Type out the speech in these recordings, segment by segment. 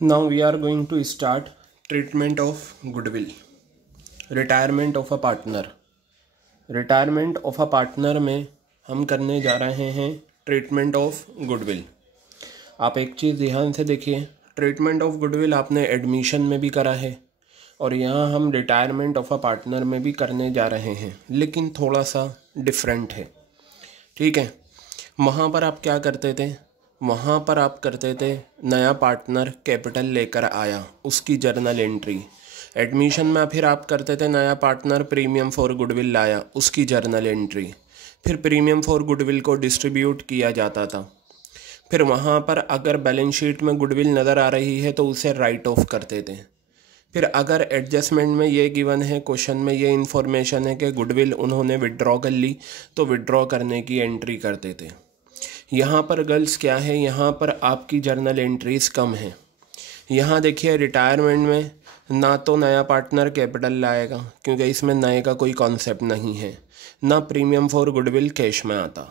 Now we are going to start treatment of goodwill. Retirement of a partner. Retirement of a partner में हम करने जा रहे हैं ट्रीटमेंट ऑफ गुडविल। आप एक चीज़ ध्यान से देखिए, ट्रीटमेंट ऑफ गुडविल आपने एडमिशन में भी करा है और यहाँ हम रिटायरमेंट ऑफ अ पार्टनर में भी करने जा रहे हैं, लेकिन थोड़ा सा डिफरेंट है। ठीक है, वहाँ पर आप क्या करते थे, वहाँ पर आप करते थे नया पार्टनर कैपिटल लेकर आया, उसकी जर्नल एंट्री। एडमिशन में फिर आप करते थे नया पार्टनर प्रीमियम फॉर गुडविल लाया, उसकी जर्नल एंट्री। फिर प्रीमियम फॉर गुडविल को डिस्ट्रीब्यूट किया जाता था। फिर वहाँ पर अगर बैलेंस शीट में गुडविल नज़र आ रही है तो उसे राइट ऑफ करते थे। फिर अगर एडजस्टमेंट में ये गिवन है, क्वेश्चन में ये इन्फॉर्मेशन है कि गुडविल उन्होंने विड्रॉ कर ली, तो विड्रॉ करने की एंट्री करते थे। यहाँ पर गर्ल्स क्या है, यहाँ पर आपकी जर्नल एंट्रीज़ कम है। यहाँ देखिए रिटायरमेंट में ना तो नया पार्टनर कैपिटल लाएगा क्योंकि इसमें नए का कोई कॉन्सेप्ट नहीं है, ना प्रीमियम फॉर गुडविल कैश में आता।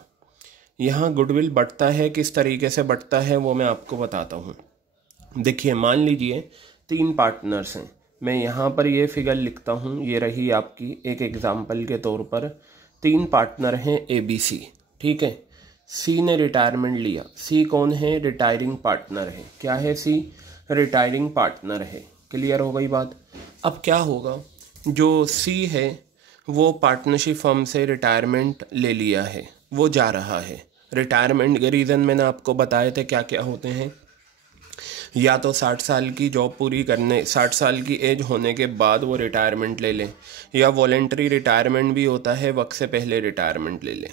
यहाँ गुडविल बढ़ता है, किस तरीके से बढ़ता है वो मैं आपको बताता हूँ। देखिए, मान लीजिए 3 पार्टनर्स हैं, मैं यहाँ पर ये फिगर लिखता हूँ, ये रही आपकी एक एग्जाम्पल के तौर पर। 3 पार्टनर हैं ABC। ठीक है, C ने रिटायरमेंट लिया। C कौन है? रिटायरिंग पार्टनर है। क्या है? C रिटायरिंग पार्टनर है। क्लियर हो गई बात। अब क्या होगा, जो C है वो पार्टनरशिप फर्म से रिटायरमेंट ले लिया है, वो जा रहा है। रिटायरमेंट के रीज़न मैंने आपको बताए थे क्या क्या होते हैं। या तो 60 साल की जॉब पूरी करने, 60 साल की एज होने के बाद वो रिटायरमेंट ले लें, या वॉलेंटरी रिटायरमेंट भी होता है, वक्त से पहले रिटायरमेंट ले लें।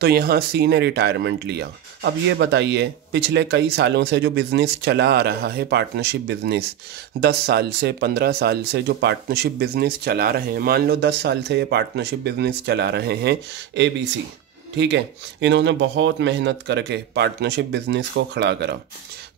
तो यहाँ C ने रिटायरमेंट लिया। अब ये बताइए, पिछले कई सालों से जो बिज़नेस चला आ रहा है, पार्टनरशिप बिज़नेस, 10 साल से 15 साल से जो पार्टनरशिप बिज़नेस चला रहे हैं, मान लो 10 साल से ये पार्टनरशिप बिज़नेस चला रहे हैं ABC। ठीक है, इन्होंने बहुत मेहनत करके पार्टनरशिप बिज़नेस को खड़ा करा,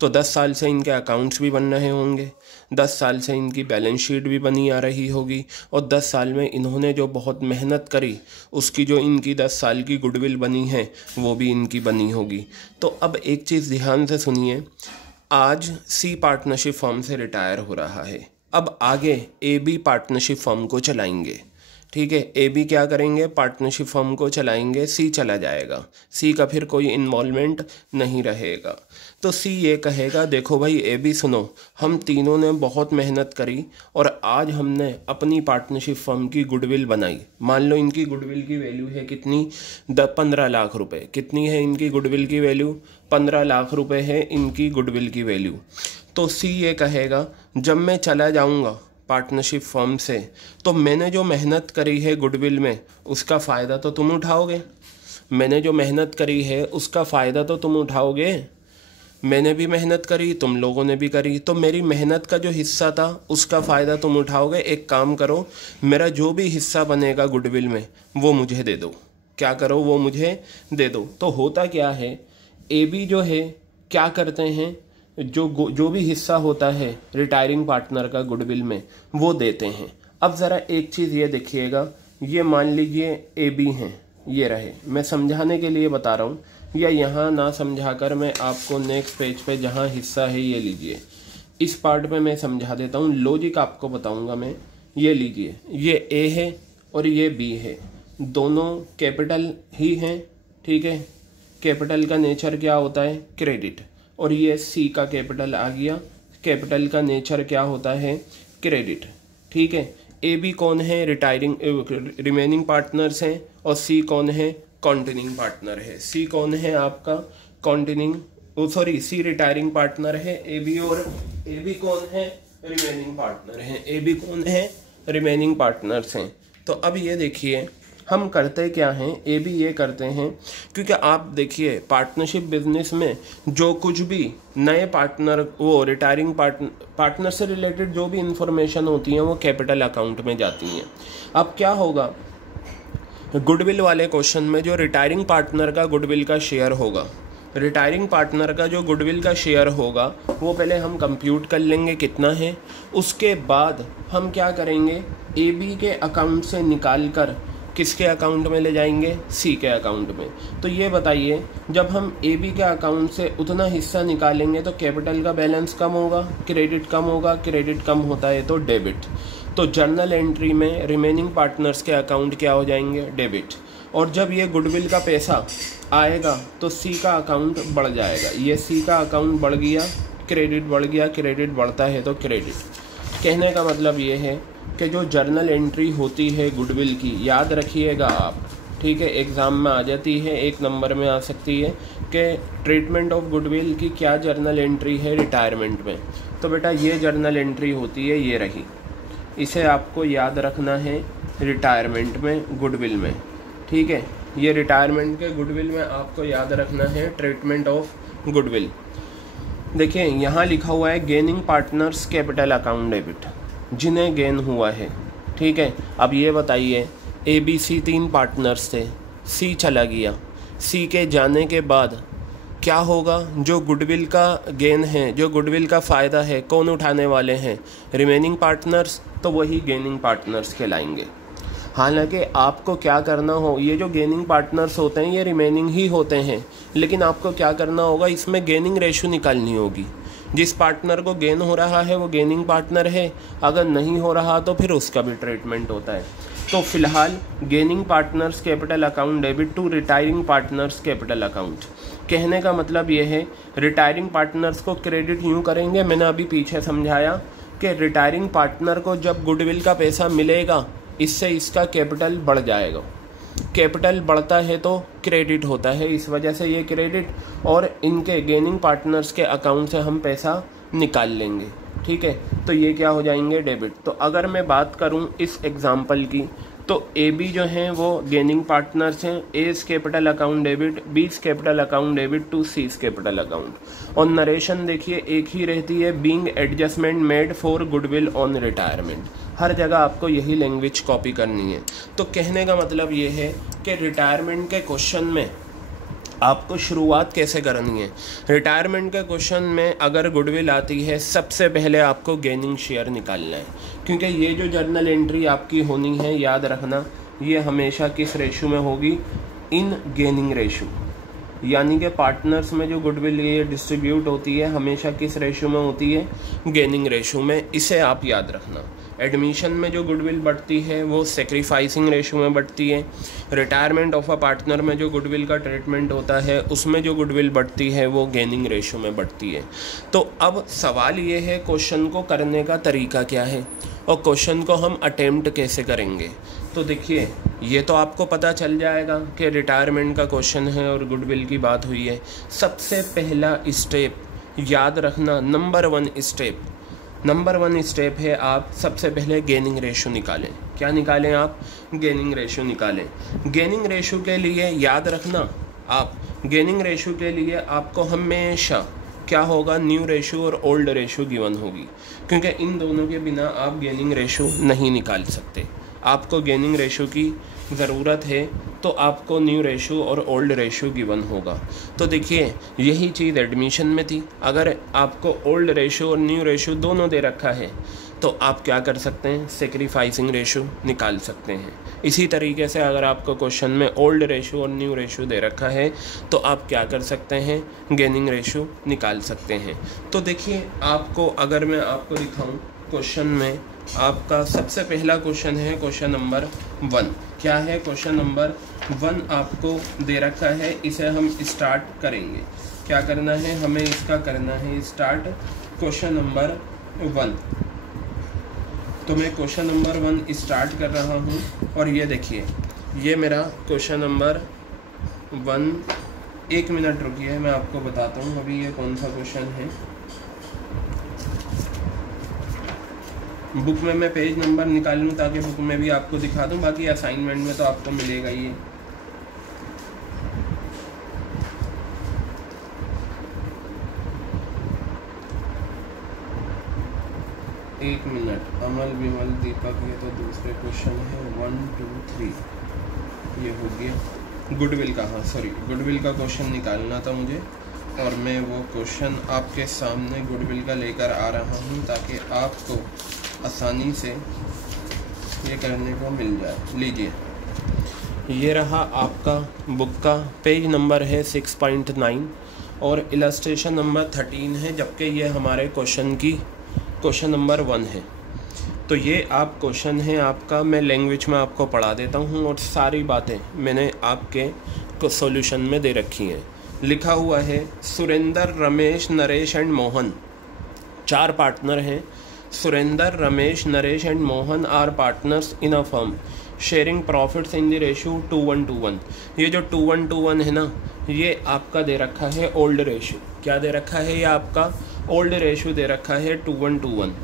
तो 10 साल से इनके अकाउंट्स भी बन रहे होंगे, 10 साल से इनकी बैलेंस शीट भी बनी आ रही होगी, और 10 साल में इन्होंने जो बहुत मेहनत करी उसकी जो इनकी 10 साल की गुडविल बनी है वो भी इनकी बनी होगी। तो अब एक चीज़ ध्यान से सुनिए, आज C पार्टनरशिप फर्म से रिटायर हो रहा है, अब आगे AB पार्टनरशिप फर्म को चलाएंगे। ठीक है, AB क्या करेंगे? पार्टनरशिप फर्म को चलाएंगे, C चला जाएगा, C का फिर कोई इन्वॉल्वमेंट नहीं रहेगा। तो C ये कहेगा, देखो भाई AB सुनो, हम तीनों ने बहुत मेहनत करी और आज हमने अपनी पार्टनरशिप फर्म की गुडविल बनाई। मान लो इनकी गुडविल की वैल्यू है कितनी? 15 लाख रुपए। कितनी है इनकी गुडविल की वैल्यू? 15 लाख रुपए है इनकी गुडविल की वैल्यू। तो C ये कहेगा, जब मैं चला जाऊँगा पार्टनरशिप फर्म से, तो मैंने जो मेहनत करी है गुडविल में उसका फ़ायदा तो तुम उठाओगे। मैंने जो मेहनत करी है उसका फ़ायदा तो तुम उठाओगे। मैंने भी मेहनत करी, तुम लोगों ने भी करी, तो मेरी मेहनत का जो हिस्सा था उसका फ़ायदा तुम उठाओगे। एक काम करो, मेरा जो भी हिस्सा बनेगा गुडविल में वो मुझे दे दो। क्या करो? वो मुझे दे दो। तो होता क्या है, AB जो है क्या करते हैं, जो भी हिस्सा होता है रिटायरिंग पार्टनर का गुडविल में वो देते हैं। अब ज़रा एक चीज़ ये देखिएगा, ये मान लीजिए AB हैं, ये रहे, मैं समझाने के लिए बता रहा हूँ, या यहाँ ना समझाकर मैं आपको नेक्स्ट पेज पे जहाँ हिस्सा है ये लीजिए, इस पार्ट में मैं समझा देता हूँ, लॉजिक आपको बताऊँगा मैं। ये लीजिए, ये A है और ये B है, दोनों कैपिटल ही हैं। ठीक है, कैपिटल का नेचर क्या होता है? क्रेडिट। और ये C का कैपिटल आ गया, कैपिटल का नेचर क्या होता है? क्रेडिट। ठीक है, AB कौन है? रिटायरिंग रिमेनिंग पार्टनर्स हैं, और C कौन है? कॉन्टिन्यूइंग पार्टनर है। C कौन है आपका? कॉन्टिन्यूइंग, C रिटायरिंग पार्टनर है AB, और AB कौन है? रिमेनिंग पार्टनर है। AB कौन है? रिमेनिंग पार्टनर्स हैं। तो अब ये देखिए, हम करते क्या हैं, AB ये करते हैं, क्योंकि आप देखिए पार्टनरशिप बिजनेस में जो कुछ भी नए पार्टनर, वो रिटायरिंग पार्टनर से रिलेटेड जो भी इंफॉर्मेशन होती हैं वो कैपिटल अकाउंट में जाती हैं। अब क्या होगा, गुडविल वाले क्वेश्चन में जो रिटायरिंग पार्टनर का गुडविल का शेयर होगा, रिटायरिंग पार्टनर का जो गुडविल का शेयर होगा वो पहले हम कंप्यूट कर लेंगे कितना है, उसके बाद हम क्या करेंगे, AB के अकाउंट से निकाल कर किसके अकाउंट में ले जाएंगे, सी के अकाउंट में। तो ये बताइए, जब हम ए बी के अकाउंट से उतना हिस्सा निकालेंगे तो कैपिटल का बैलेंस कम होगा, क्रेडिट कम होगा, क्रेडिट कम होता है तो डेबिट। तो जर्नल एंट्री में रिमेनिंग पार्टनर्स के अकाउंट क्या हो जाएंगे, डेबिट। और जब ये गुडविल का पैसा आएगा तो सी का अकाउंट बढ़ जाएगा, ये सी का अकाउंट बढ़ गया, क्रेडिट बढ़ गया, क्रेडिट बढ़ता है तो क्रेडिट। कहने का मतलब ये है कि जो जर्नल एंट्री होती है गुडविल की, याद रखिएगा आप, ठीक है, एग्ज़ाम में आ जाती है, 1 नंबर में आ सकती है कि ट्रीटमेंट ऑफ गुडविल की क्या जर्नल एंट्री है रिटायरमेंट में। तो बेटा ये जर्नल एंट्री होती है, ये रही, इसे आपको याद रखना है रिटायरमेंट में गुडविल में, ठीक है। ये रिटायरमेंट के गुडविल में आपको याद रखना है ट्रीटमेंट ऑफ गुडविल। देखिए यहाँ लिखा हुआ है gaining partners capital account debit, जिन्हें गेन हुआ है, ठीक है। अब ये बताइए, ए बी सी 3 पार्टनर्स थे, सी चला गया, सी के जाने के बाद क्या होगा, जो गुडविल का गेन है, जो गुडविल का फ़ायदा है, कौन उठाने वाले हैं, रिमेनिंग पार्टनर्स, तो वही गेनिंग पार्टनर्स कहलाएंगे। हालांकि आपको क्या करना हो, ये जो गेनिंग पार्टनर्स होते हैं ये रिमेनिंग ही होते हैं, लेकिन आपको क्या करना होगा, इसमें गेनिंग रेशियो निकालनी होगी। जिस पार्टनर को गेन हो रहा है वो गेनिंग पार्टनर है, अगर नहीं हो रहा तो फिर उसका भी ट्रीटमेंट होता है। तो फिलहाल gaining partners capital account debit to retiring partners capital account. कहने का मतलब ये है, रिटायरिंग पार्टनर्स को क्रेडिट यूँ करेंगे, मैंने अभी पीछे समझाया कि रिटायरिंग पार्टनर को जब गुडविल का पैसा मिलेगा इससे इसका कैपिटल बढ़ जाएगा, कैपिटल बढ़ता है तो क्रेडिट होता है, इस वजह से ये क्रेडिट, और इनके गेनिंग पार्टनर्स के अकाउंट से हम पैसा निकाल लेंगे, ठीक है। तो ये क्या हो जाएंगे, डेबिट। तो अगर मैं बात करूं इस एग्जांपल की, तो ए बी जो हैं वो गेनिंग पार्टनर्स हैं, A's capital account debit, B's capital account debit to C's capital account. और नरेशन देखिए एक ही रहती है, being adjustment made for goodwill on retirement. हर जगह आपको यही लैंग्वेज कॉपी करनी है। तो कहने का मतलब ये है कि रिटायरमेंट के क्वेश्चन में आपको शुरुआत कैसे करनी है। रिटायरमेंट के क्वेश्चन में अगर गुडविल आती है, सबसे पहले आपको गेनिंग शेयर निकालना है, क्योंकि ये जो जर्नल एंट्री आपकी होनी है, याद रखना, ये हमेशा किस रेशो में होगी, इन गेनिंग रेशो। यानी कि पार्टनर्स में जो गुडविल ये डिस्ट्रीब्यूट होती है हमेशा किस रेशो में होती है, गेनिंग रेशो में। इसे आप याद रखना। एडमिशन में जो गुडविल बढ़ती है वो सेक्रीफाइसिंग रेशो में बढ़ती है। रिटायरमेंट ऑफ अ पार्टनर में जो गुडविल का ट्रीटमेंट होता है उसमें जो गुडविल बढ़ती है वो गेनिंग रेशो में बढ़ती है। तो अब सवाल ये है क्वेश्चन को करने का तरीका क्या है और क्वेश्चन को हम अटेम्प्ट कैसे करेंगे। तो देखिए ये तो आपको पता चल जाएगा कि रिटायरमेंट का क्वेश्चन है और गुडविल की बात हुई है। सबसे पहला स्टेप याद रखना, नंबर 1 स्टेप है, आप सबसे पहले गेनिंग रेशो निकालें। क्या निकालें आप, गेनिंग रेशो निकालें। गेनिंग रेशो के लिए याद रखना, आप गेनिंग रेशो के लिए आपको हमेशा क्या होगा, न्यू रेशो और ओल्ड रेशो गिवन होगी, क्योंकि इन दोनों के बिना आप गेनिंग रेशो नहीं निकाल सकते। आपको गेनिंग रेशो की ज़रूरत है तो आपको न्यू रेशो और ओल्ड रेशो गिवन होगा। तो देखिए यही चीज़ एडमिशन में थी, अगर आपको ओल्ड रेशो और न्यू रेशो दोनों दे रखा है तो आप क्या कर सकते हैं, सेक्रीफाइसिंग रेशो निकाल सकते हैं। इसी तरीके से अगर आपको क्वेश्चन में ओल्ड रेशो और न्यू रेशो दे रखा है तो आप क्या कर सकते हैं, गेनिंग रेशो निकाल सकते हैं। तो देखिए आपको, अगर मैं आपको दिखाऊं क्वेश्चन में, आपका सबसे पहला क्वेश्चन है क्वेश्चन नंबर 1। क्या है, क्वेश्चन नंबर 1 आपको दे रखा है, इसे हम स्टार्ट करेंगे। क्या करना है, हमें इसका करना है स्टार्ट, क्वेश्चन नंबर 1। तो मैं क्वेश्चन नंबर 1 स्टार्ट कर रहा हूँ और ये देखिए ये मेरा क्वेश्चन नंबर 1। 1 मिनट रुकिए, मैं आपको बताता हूँ अभी ये कौन सा क्वेश्चन है। बुक में मैं पेज नंबर निकाल लूँ ताकि बुक में भी आपको दिखा दूँ, बाकी असाइनमेंट में तो आपको मिलेगा ये। एक मिनट, अमल विमल दीपक, ये तो दूसरे क्वेश्चन है। 1 2 3 ये हो गया। गुडविल का, हाँ सॉरी, गुडविल का क्वेश्चन निकालना था मुझे और मैं वो क्वेश्चन आपके सामने गुडविल का लेकर आ रहा हूँ ताकि आपको आसानी से ये करने को मिल जाए। लीजिए ये रहा आपका बुक का पेज नंबर है 6.9 और इलस्ट्रेशन नंबर 13 है, जबकि ये हमारे क्वेश्चन नंबर 1 है। तो ये आप क्वेश्चन है आपका, मैं लैंग्वेज में आपको पढ़ा देता हूँ और सारी बातें मैंने आपके सॉल्यूशन में दे रखी हैं। लिखा हुआ है सुरेंद्र, रमेश, नरेश एंड मोहन 4 पार्टनर हैं। Surendra, Ramesh, Naresh and Mohan are partners in a firm sharing profits in the ratio 2:1. ये जो 2:1 है ना, ये आपका दे रखा है ओल्ड रेशियो। क्या दे रखा है? ये आपका ओल्ड रेशियो दे रखा है 2:1.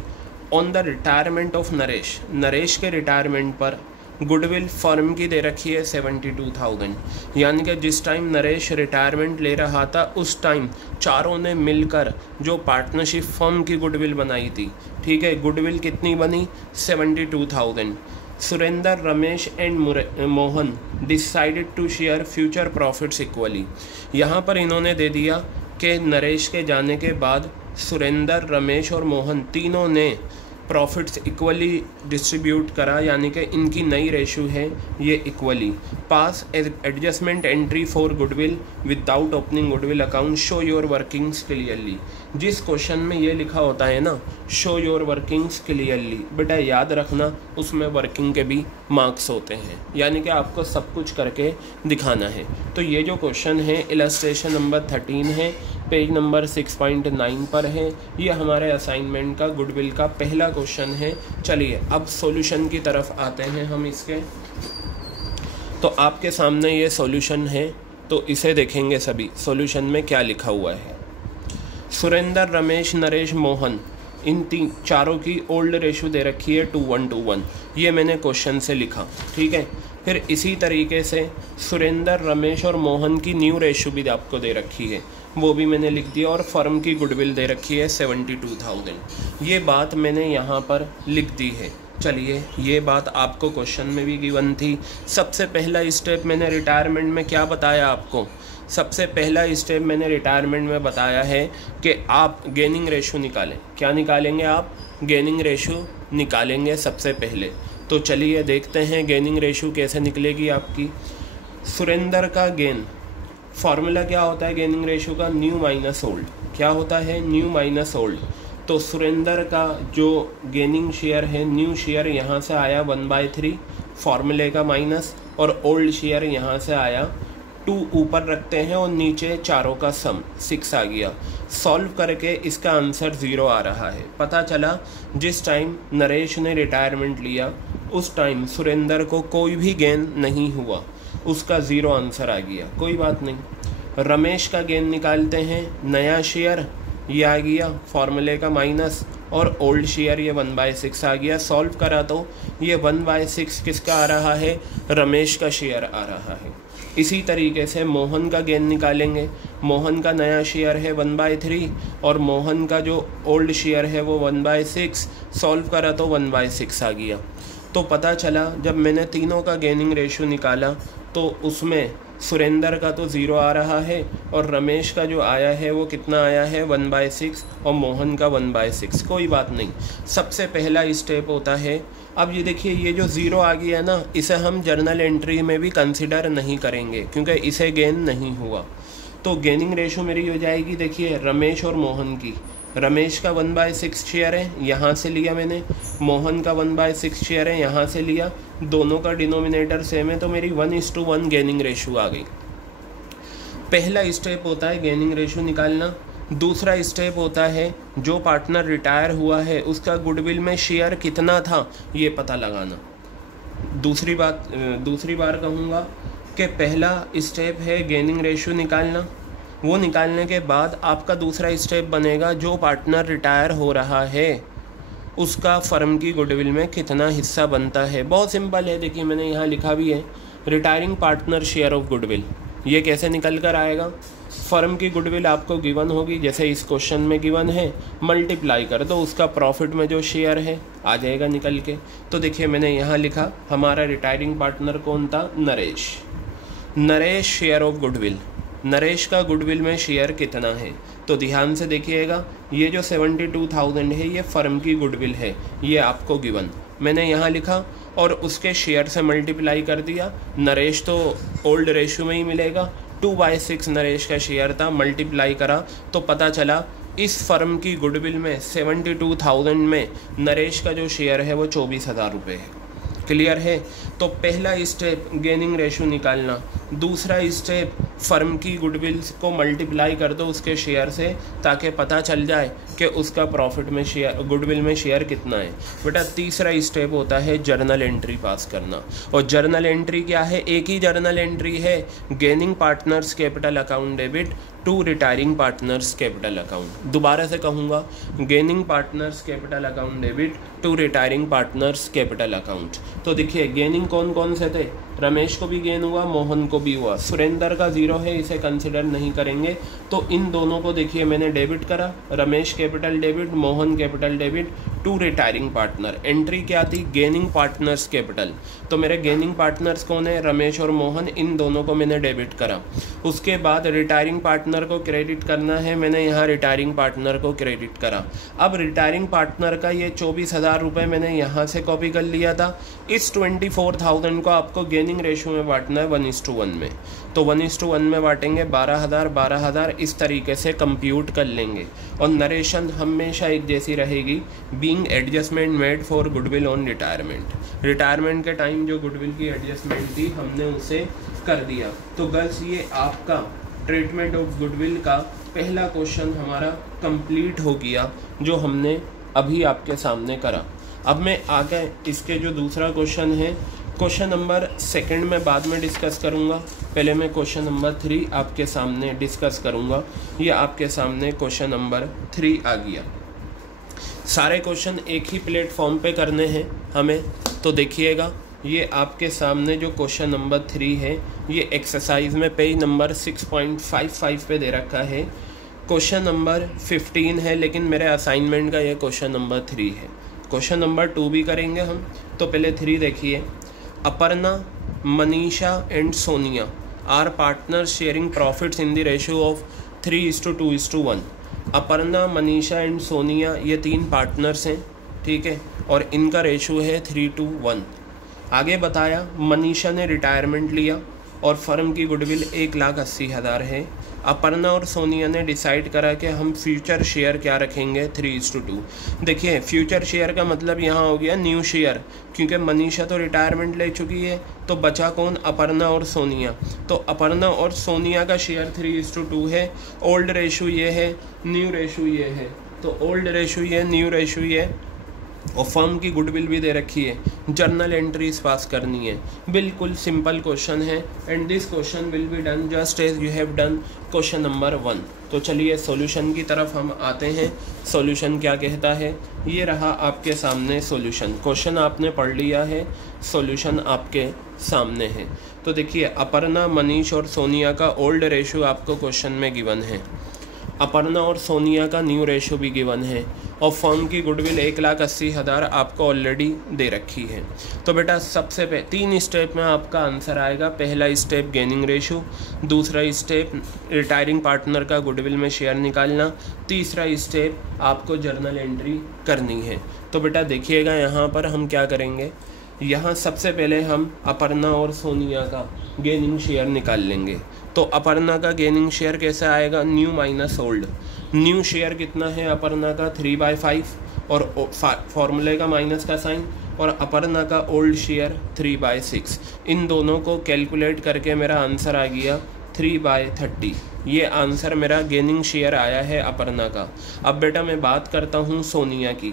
On the retirement of Naresh, Naresh के रिटायरमेंट पर गुडविल फर्म की दे रखी है 72,000। यानी कि जिस टाइम नरेश रिटायरमेंट ले रहा था उस टाइम चारों ने मिलकर जो पार्टनरशिप फर्म की गुडविल बनाई थी, ठीक है। गुडविल कितनी बनी? 72,000। Surendra, Ramesh and Mohan decided to share future profits equally. यहाँ पर इन्होंने दे दिया कि नरेश के जाने के बाद सुरेंद्र, रमेश और मोहन तीनों ने प्रॉफिट्स इक्वली डिस्ट्रीब्यूट करा, यानी कि इनकी नई रेशो है ये equally. Pass adjustment entry for goodwill without opening goodwill account, show your workings clearly. जिस क्वेश्चन में ये लिखा होता है ना, शो योर वर्किंग्स क्लियरली, बेटा याद रखना उसमें वर्किंग के भी मार्क्स होते हैं, यानी कि आपको सब कुछ करके दिखाना है। तो ये जो क्वेश्चन है इलस्ट्रेशन नंबर 13 है, पेज नंबर 6.9 पर है। ये हमारे असाइनमेंट का गुडविल का पहला क्वेश्चन है। चलिए अब सॉल्यूशन की तरफ आते हैं हम इसके। तो आपके सामने ये सॉल्यूशन है, तो इसे देखेंगे सभी। सॉल्यूशन में क्या लिखा हुआ है? सुरेंद्र, रमेश, नरेश, मोहन, इन चारों की ओल्ड रेशो दे रखी है 2:1. ये मैंने क्वेश्चन से लिखा, ठीक है। फिर इसी तरीके से सुरेंद्र, रमेश और मोहन की न्यू रेशो भी आपको दे रखी है, वो भी मैंने लिख दिया। और फर्म की गुडविल दे रखी है 72,000। ये बात मैंने यहाँ पर लिख दी है। चलिए, ये बात आपको क्वेश्चन में भी गिवन थी। सबसे पहला स्टेप मैंने रिटायरमेंट में क्या बताया आपको? सबसे पहला स्टेप मैंने रिटायरमेंट में बताया है कि आप गेनिंग रेशो निकालें। क्या निकालेंगे आप? गेनिंग रेशो निकालेंगे सबसे पहले। तो चलिए देखते हैं गेनिंग रेशो कैसे निकलेगी आपकी। सुरेंद्र का गेन, फॉर्मूला क्या होता है गेनिंग रेशो का? New minus old. क्या होता है? New minus old. तो सुरेंद्र का जो गेनिंग शेयर है, न्यू शेयर यहाँ से आया 1/3 फॉर्मूले का माइनस, और ओल्ड शेयर यहाँ से आया 2 ऊपर रखते हैं और नीचे चारों का सम 6 आ गया। सॉल्व करके इसका आंसर 0 आ रहा है। पता चला जिस टाइम नरेश ने रिटायरमेंट लिया उस टाइम सुरेंद्र को कोई भी गेन नहीं हुआ, उसका 0 आंसर आ गया। कोई बात नहीं। रमेश का गेन निकालते हैं, नया शेयर ये आ गया फॉर्मूले का माइनस, और ओल्ड शेयर ये 1/6 आ गया। सॉल्व करा तो ये 1/6 किसका आ रहा है? रमेश का शेयर आ रहा है। इसी तरीके से मोहन का गेन निकालेंगे। मोहन का नया शेयर है 1/3 और मोहन का जो ओल्ड शेयर है वो 1/6। सॉल्व करा तो 1/6 आ गया। तो पता चला जब मैंने तीनों का गेनिंग रेशो निकाला तो उसमें सुरेंद्र का तो 0 आ रहा है और रमेश का जो आया है वो कितना आया है? 1/6 और मोहन का 1/6। कोई बात नहीं, सबसे पहला स्टेप होता है। अब ये देखिए, ये जो 0 आ गया ना, इसे हम जर्नल एंट्री में भी कंसिडर नहीं करेंगे क्योंकि इसे गेन नहीं हुआ। तो गेनिंग रेशो मेरी हो जाएगी, देखिए रमेश और मोहन की। रमेश का 1/6 शेयर है, यहाँ से लिया मैंने। मोहन का 1/6 शेयर है, यहाँ से लिया। दोनों का डिनोमिनेटर सेम है तो मेरी 1:1 गेनिंग रेशो आ गई। पहला स्टेप होता है गेनिंग रेशो निकालना। दूसरा स्टेप होता है जो पार्टनर रिटायर हुआ है उसका गुडविल में शेयर कितना था ये पता लगाना। दूसरी बार कहूँगा कि पहला स्टेप है गेनिंग रेशो निकालना। वो निकालने के बाद आपका दूसरा स्टेप बनेगा जो पार्टनर रिटायर हो रहा है उसका फर्म की गुडविल में कितना हिस्सा बनता है। बहुत सिंपल है, देखिए मैंने यहाँ लिखा भी है, retiring partner share of goodwill. ये कैसे निकल कर आएगा? फर्म की गुडविल आपको गिवन होगी, जैसे इस क्वेश्चन में गिवन है, मल्टीप्लाई कर दो उसका प्रॉफिट में जो शेयर है आ जाएगा निकल के। तो देखिए मैंने यहाँ लिखा हमारा रिटायरिंग पार्टनर कौन था? Naresh. Naresh share of goodwill, Naresh का गुडविल में शेयर कितना है? तो ध्यान से देखिएगा, ये जो 72,000 है ये फर्म की गुडविल है, ये आपको गिवन। मैंने यहाँ लिखा और उसके शेयर से मल्टीप्लाई कर दिया। नरेश तो ओल्ड रेशियो में ही मिलेगा, 2/6 नरेश का शेयर था, मल्टीप्लाई करा तो पता चला इस फर्म की गुडविल में 72,000 में नरेश का जो शेयर है वो 24,000 रुपये है। क्लियर है। तो पहला स्टेप गेनिंग रेशियो निकालना, दूसरा स्टेप फर्म की गुडविल को मल्टीप्लाई कर दो उसके शेयर से ताकि पता चल जाए कि उसका प्रॉफिट में शेयर गुडविल में शेयर कितना है। बेटा तीसरा स्टेप होता है जर्नल एंट्री पास करना। और जर्नल एंट्री क्या है? एक ही जर्नल एंट्री है, gaining partners capital account debit to retiring partners capital account. दोबारा से कहूँगा, gaining partners capital account debit to retiring partners capital account. तो देखिए गेनिंग कौन कौन से थे? रमेश को भी गेन हुआ, मोहन को भी हुआ, सुरेंद्र का 0 है, इसे कंसिडर नहीं करेंगे। तो इन दोनों को देखिए मैंने डेबिट करा, Ramesh capital debit, Mohan capital debit to retiring partner. Entry क्या थी? Gaining partners capital. तो मेरे गेनिंग पार्टनर्स कौन है? रमेश और मोहन, इन दोनों को मैंने डेबिट करा। उसके बाद रिटायरिंग पार्टनर को क्रेडिट करना है, मैंने यहाँ रिटायरिंग पार्टनर को क्रेडिट करा। अब रिटायरिंग पार्टनर का ये 24,000 रुपये मैंने यहाँ से कॉपी कर लिया था। इस 24,000 को आपको गेनिंग रेशियो में बांटना है 1:1 में। तो 1:1 में बांटेंगे 12,000 12,000, इस तरीके से कंप्यूट कर लेंगे। और नरेशन हमेशा एक जैसी रहेगी, being adjustment made for goodwill on retirement. Retirement के टाइम जो गुडविल की एडजस्टमेंट थी हमने उसे कर दिया। तो गर्ल्स ये आपका ट्रीटमेंट ऑफ गुडविल का पहला क्वेश्चन हमारा कंप्लीट हो गया, जो हमने अभी आपके सामने करा। अब मैं आगे इसके जो दूसरा क्वेश्चन है, क्वेश्चन नंबर 2 में बाद में डिस्कस करूँगा। पहले मैं क्वेश्चन नंबर 3 आपके सामने डिस्कस करूँगा। ये आपके सामने क्वेश्चन नंबर 3 आ गया। सारे क्वेश्चन एक ही प्लेटफॉर्म पे करने हैं हमें। तो देखिएगा, ये आपके सामने जो क्वेश्चन नंबर 3 है, ये एक्सरसाइज में पेज नंबर 6.55 पे दे रखा है। क्वेश्चन नंबर 15 है, लेकिन मेरे असाइनमेंट का ये क्वेश्चन नंबर 3 है। क्वेश्चन नंबर 2 भी करेंगे हम। तो पहले 3 देखिए। Aparna, Manisha and Sonia are partners sharing profits in the ratio of 3:2:1। Aparna, Manisha and Sonia ये 3 पार्टनर्स हैं, ठीक है, और इनका रेशियो है 3:1। आगे बताया मनीषा ने रिटायरमेंट लिया और फर्म की गुडविल 1,80,000 है। अपर्णा और सोनिया ने डिसाइड करा कि हम फ्यूचर शेयर क्या रखेंगे 3:2। देखिए फ्यूचर शेयर का मतलब यहाँ हो गया न्यू शेयर, क्योंकि मनीषा तो रिटायरमेंट ले चुकी है। तो बचा कौन? अपर्णा और सोनिया। तो अपर्णा और सोनिया का शेयर 3:2 है। ओल्ड रेशो ये है, न्यू रेशो ये है। तो ओल्ड रेशो ये, न्यू रेशो ये, और फर्म की गुडविल भी दे रखी है। जर्नल एंट्रीज पास करनी है। बिल्कुल सिंपल क्वेश्चन है, and this question will be done just as you have done question number 1। तो चलिए सॉल्यूशन की तरफ हम आते हैं। सॉल्यूशन क्या कहता है? ये रहा आपके सामने सॉल्यूशन। क्वेश्चन आपने पढ़ लिया है, सॉल्यूशन आपके सामने है। तो देखिए अपर्णा, मनीष और सोनिया का ओल्ड रेशो आपको क्वेश्चन में गिवन है। अपर्णा और सोनिया का न्यू रेशो भी गिवन है, और फर्म की गुडविल 1,80,000 आपको ऑलरेडी दे रखी है। तो बेटा सबसे 3 स्टेप में आपका आंसर आएगा। पहला स्टेप गेनिंग रेशो, दूसरा स्टेप रिटायरिंग पार्टनर का गुडविल में शेयर निकालना, तीसरा स्टेप आपको जर्नल एंट्री करनी है। तो बेटा देखिएगा यहाँ पर हम क्या करेंगे। यहाँ सबसे पहले हम अपर्णा और सोनिया का गेनिंग शेयर निकाल लेंगे। तो अपर्णा का गेनिंग शेयर कैसा आएगा? New minus old. New share कितना है अपर्णा का? 3/5, और फॉर्मूले का माइनस का साइन, और अपर्णा का ओल्ड शेयर 3/6। इन दोनों को कैलकुलेट करके मेरा आंसर आ गया 3/30। ये आंसर मेरा गेनिंग शेयर आया है अपर्णा का। अब बेटा मैं बात करता हूँ सोनिया की।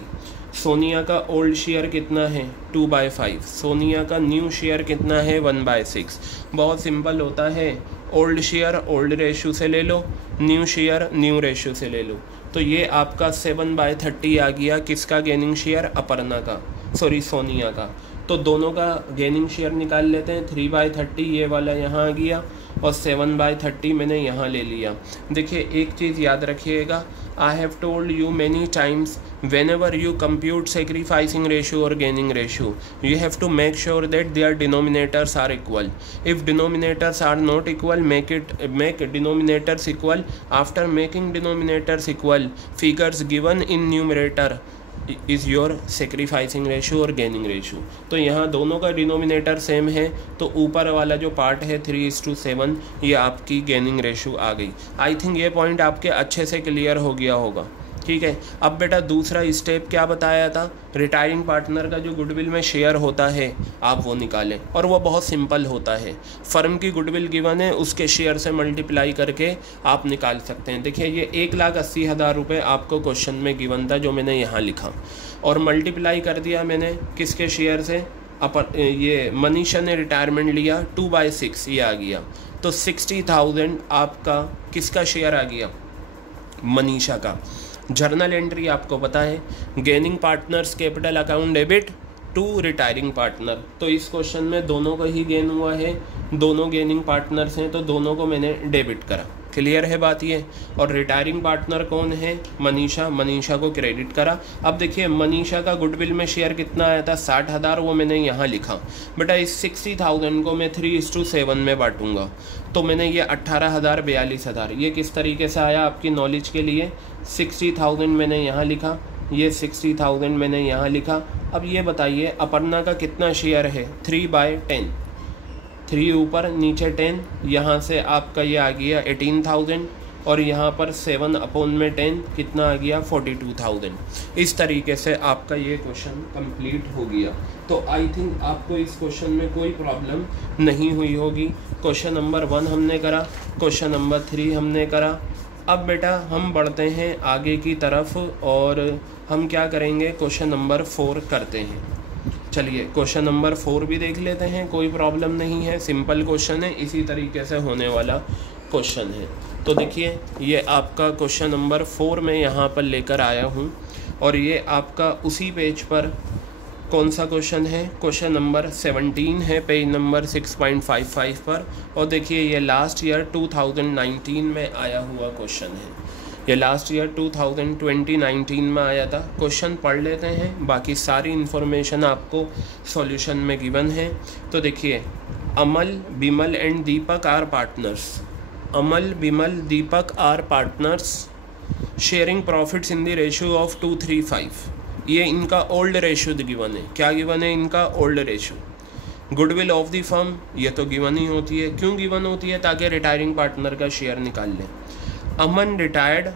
सोनिया का ओल्ड शेयर कितना है? 2/5। सोनिया का न्यू शेयर कितना है? 1/6। बहुत सिंपल होता है, ओल्ड शेयर ओल्ड रेशो से ले लो, न्यू शेयर न्यू रेशो से ले लो। तो ये आपका 7/30 आ गया। किसका गेनिंग शेयर? अपर्णा का, सॉरी सोनिया का। तो दोनों का गेनिंग शेयर निकाल लेते हैं। 3/30 ये वाला यहाँ आ गया, और 7/30 मैंने यहाँ ले लिया। देखिए एक चीज़ याद रखिएगा, I have told you many times whenever you compute sacrificing ratio or gaining ratio, you have to make sure that their denominators are equal. If denominators are not equal, make denominators equal. After making denominators equal, figures given in numerator is your sacrificing ratio और gaining ratio. तो यहाँ दोनों का denominator same है, तो ऊपर वाला जो पार्ट है 3:7 ये आपकी गेनिंग रेशो आ गई। आई थिंक ये पॉइंट आपके अच्छे से क्लियर हो गया होगा। ठीक है, अब बेटा दूसरा स्टेप क्या बताया था, रिटायरिंग पार्टनर का जो गुडविल में शेयर होता है आप वो निकालें, और वो बहुत सिंपल होता है। फर्म की गुडविल गिवन है, उसके शेयर से मल्टीप्लाई करके आप निकाल सकते हैं। देखिए ये 1,80,000 रुपये आपको क्वेश्चन में गिवन था जो मैंने यहाँ लिखा, और मल्टीप्लाई कर दिया मैंने किसके शेयर से, ये मनीषा ने रिटायरमेंट लिया 2/6 ये आ गया, तो 60,000 आपका किसका शेयर आ गया, मनीषा का। जर्नल एंट्री आपको पता है, gaining partners capital account debit to retiring partner, तो इस क्वेश्चन में दोनों का ही गेन हुआ है, दोनों गेनिंग पार्टनर्स हैं तो दोनों को मैंने डेबिट करा। क्लियर है बात ये। और रिटायरिंग पार्टनर कौन है, मनीषा, मनीषा को क्रेडिट करा। अब देखिए मनीषा का गुडविल में शेयर कितना आया था, 60,000, वो मैंने यहाँ लिखा। बेटा इस 60,000 को मैं 3:7 में बांटूंगा, तो मैंने ये 18,000 42,000 ये किस तरीके से आया आपकी नॉलेज के लिए, 60,000 मैंने यहाँ लिखा, ये 60,000 मैंने यहाँ लिखा। अब ये बताइए अपर्णा का कितना शेयर है, 3/10, 3 ऊपर नीचे 10, यहाँ से आपका ये आ गया 18,000, और यहाँ पर 7/10 कितना आ गया 42,000। इस तरीके से आपका ये क्वेश्चन कंप्लीट हो गया। तो आई थिंक आपको इस क्वेश्चन में कोई प्रॉब्लम नहीं हुई होगी। क्वेश्चन नंबर 1 हमने करा, क्वेश्चन नंबर 3 हमने करा। अब बेटा हम बढ़ते हैं आगे की तरफ, और हम क्या करेंगे, क्वेश्चन नंबर 4 करते हैं। चलिए क्वेश्चन नंबर 4 भी देख लेते हैं, कोई प्रॉब्लम नहीं है, सिंपल क्वेश्चन है, इसी तरीके से होने वाला क्वेश्चन है। तो देखिए ये आपका क्वेश्चन नंबर 4 में यहाँ पर लेकर आया हूँ, और ये आपका उसी पेज पर कौन सा क्वेश्चन है, क्वेश्चन नंबर 17 है, पेज नंबर 6.55 पर। और देखिए ये लास्ट ईयर 2019 में आया हुआ क्वेश्चन है, ये लास्ट ईयर 2019 में आया था। क्वेश्चन पढ़ लेते हैं, बाकी सारी इन्फॉर्मेशन आपको सॉल्यूशन में गिवन है। तो देखिए Amal, Bimal and Deepak are partners, Amal, Bimal, Deepak are partners sharing profits in the ratio of 2:3:5। ये इनका ओल्ड रेशियो गिवन है, क्या गिवन है इनका, old ratio. Goodwill of the firm, ये तो गिवन ही होती है, क्यों गिवन होती है, ताकि रिटायरिंग पार्टनर का शेयर निकाल लें। Aman retired,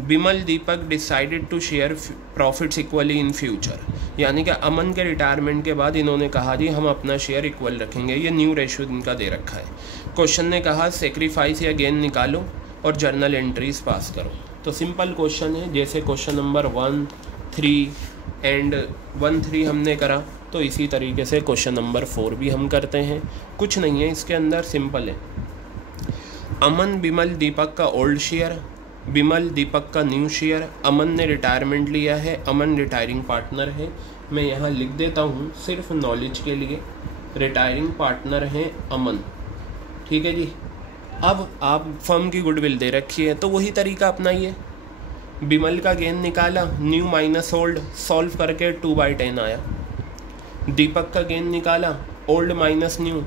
Bimal, Deepak decided to share profits equally in future, यानी कि अमन के रिटायरमेंट के बाद इन्होंने कहा जी हम अपना शेयर इक्वल रखेंगे, ये न्यू रेशियो इनका दे रखा है। क्वेश्चन ने कहा सेक्रीफाइस या गेन निकालो और जर्नल एंट्रीज पास करो। तो सिंपल क्वेश्चन है, जैसे क्वेश्चन नंबर 1, 3 एंड 1, 3 हमने करा, तो इसी तरीके से क्वेश्चन नंबर 4 भी हम करते हैं। कुछ नहीं है इसके अंदर, सिंपल है। अमन, बिमल, दीपक का ओल्ड शेयर, बिमल, दीपक का न्यू शेयर। अमन ने रिटायरमेंट लिया है, अमन रिटायरिंग पार्टनर है। मैं यहाँ लिख देता हूँ सिर्फ नॉलेज के लिए, रिटायरिंग पार्टनर हैं अमन, ठीक है जी। अब आप फर्म की गुडविल दे रखी है, तो वही तरीका अपनाइए। बिमल का गेन निकाला, न्यू माइनस ओल्ड, सॉल्व करके 2/10 आया। दीपक का गेन निकाला, ओल्ड माइनस न्यू,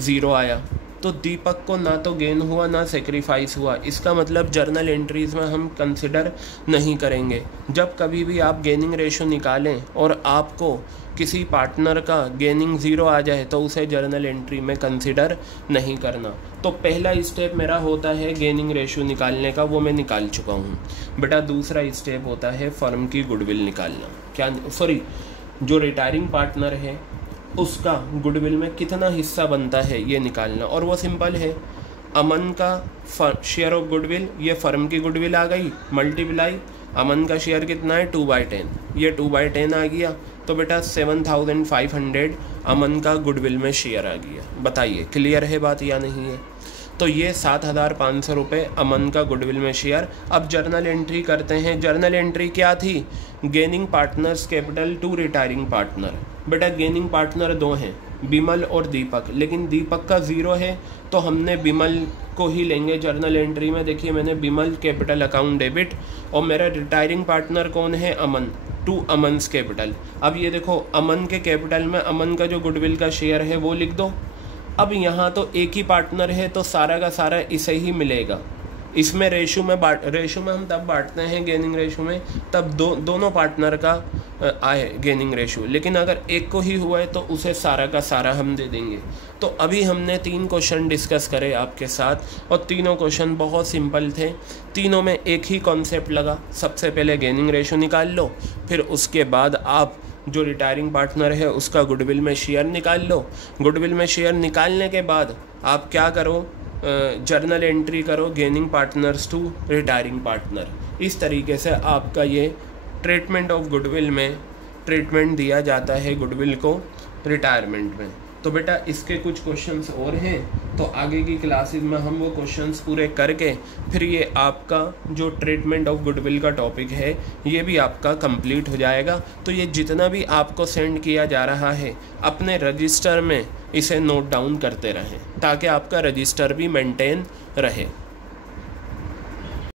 0 आया। तो दीपक को ना तो गेन हुआ ना सेक्रीफाइस हुआ, इसका मतलब जर्नल एंट्रीज़ में हम कंसिडर नहीं करेंगे। जब कभी भी आप गेनिंग रेशो निकालें और आपको किसी पार्टनर का गेनिंग 0 आ जाए तो उसे जर्नल एंट्री में कंसिडर नहीं करना। तो पहला स्टेप मेरा होता है गेनिंग रेशो निकालने का, वो मैं निकाल चुका हूँ। बेटा दूसरा स्टेप होता है फर्म की गुडविल निकालना, क्या सॉरी जो रिटायरिंग पार्टनर है उसका गुडविल में कितना हिस्सा बनता है ये निकालना, और वो सिंपल है। अमन का शेयर ऑफ गुडविल, ये फर्म की गुडविल आ गई, मल्टीप्लाई अमन का शेयर कितना है 2/10, ये 2/10 आ गया। तो बेटा 7,500 अमन का गुडविल में शेयर आ गया। बताइए क्लियर है बात या नहीं है। तो ये 7,500 रुपये अमन का गुडविल में शेयर। अब जर्नल एंट्री करते हैं। जर्नल एंट्री क्या थी, gaining partners capital to retiring partner. बेटा गेनिंग पार्टनर 2 हैं, बिमल और दीपक, लेकिन दीपक का 0 है तो हमने बिमल को ही लेंगे जर्नल एंट्री में। देखिए मैंने बिमल कैपिटल अकाउंट डेबिट, और मेरा रिटायरिंग पार्टनर कौन है, अमन, टू अमन्स कैपिटल। अब ये देखो अमन के कैपिटल में अमन का जो गुडविल का शेयर है वो लिख दो। अब यहाँ तो एक ही पार्टनर है तो सारा का सारा इसे ही मिलेगा, इसमें रेशो में हम तब बांटते हैं गेनिंग रेशो में, तब दोनों पार्टनर का आए गेनिंग रेशो, लेकिन अगर एक को ही हुआ है तो उसे सारा का सारा हम दे देंगे। तो अभी हमने 3 क्वेश्चन डिस्कस करे आपके साथ, और तीनों क्वेश्चन बहुत सिंपल थे। तीनों में एक ही कॉन्सेप्ट लगा, सबसे पहले गेनिंग रेशो निकाल लो, फिर उसके बाद आप जो रिटायरिंग पार्टनर है उसका गुडविल में शेयर निकाल लो। गुडविल में शेयर निकालने के बाद आप क्या करो, जर्नल एंट्री करो gaining partners to retiring partner. इस तरीके से आपका ये ट्रीटमेंट ऑफ गुडविल में ट्रीटमेंट दिया जाता है गुडविल को रिटायरमेंट में। तो बेटा इसके कुछ क्वेश्चंस और हैं, तो आगे की क्लासेस में हम वो क्वेश्चंस पूरे करके फिर ये आपका जो ट्रीटमेंट ऑफ गुडविल का टॉपिक है ये भी आपका कंप्लीट हो जाएगा। तो ये जितना भी आपको सेंड किया जा रहा है अपने रजिस्टर में इसे नोट डाउन करते रहें ताकि आपका रजिस्टर भी मेंटेन रहे।